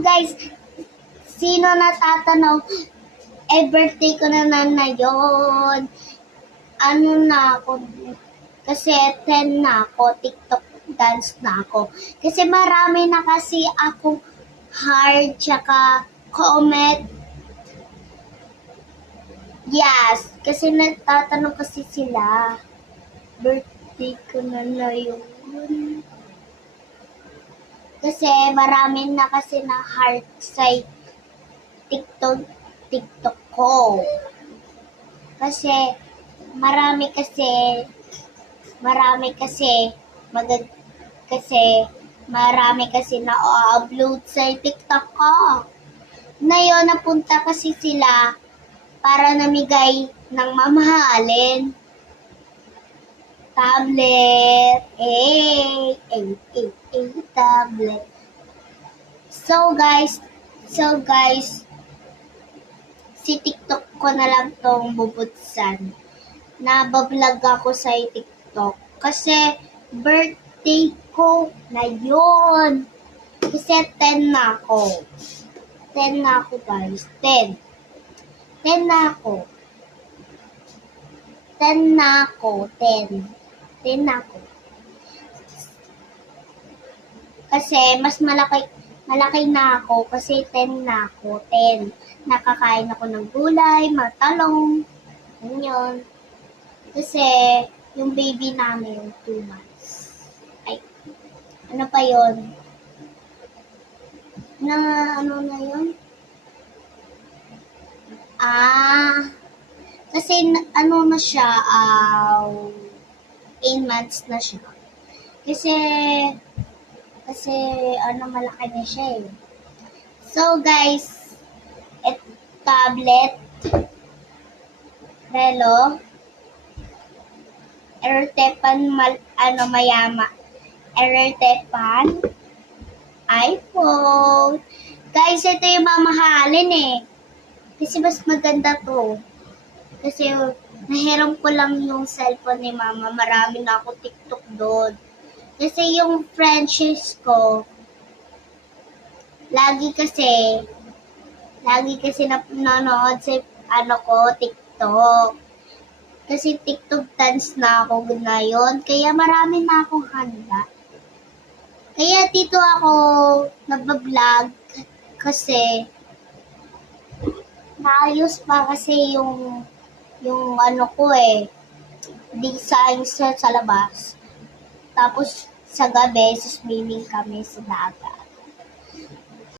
guys, sino natatanaw? Birthday ko na yun. Ano na ako? Kasi 10 na ako. TikTok dance na ako. Kasi marami na kasi akong heart tsaka comment. Yes, kasi nagtatanong kasi sila. Birthday ko na yun. Kasi marami na kasi na heart sa TikTok ko. Kasi marami kasi na-upload sa TikTok ko. Ngayon, napunta kasi sila para namigay ng mamahalin. Tablet. Tablet. So guys, si TikTok ko na lang tong bubutsan. Nabablog ako sa TikTok. Kasi birthday ko na yun. Kasi 10 na ako. 10 na ako guys. 10 na ako. 10 na ako. Kasi mas malaki na ako kasi 10 na ako. 10. Nakakain ako ng gulay, matalong. Ganyan. Kasi yung baby namin 2 months. Ay, ano pa yun? Ano na yun? Kasi ano na siya, 8 months na siya. Kasi malaki na siya eh. So guys, tablet, relo, Ertepan, iPhone. Guys, ito yung mamahalin eh. Kasi mas maganda to. Kasi nahiram ko lang yung cellphone ni mama. Marami na ako TikTok doon. Kasi yung friendships ko, lagi kasi nanonood sa TikTok. Kasi TikTok dance na ako ngayon. Kaya marami na akong handa. Kaya dito ako nagbablog kasi naayos pa kasi yung ko design sa labas. Tapos sa gabi, swimming kami sa dagat.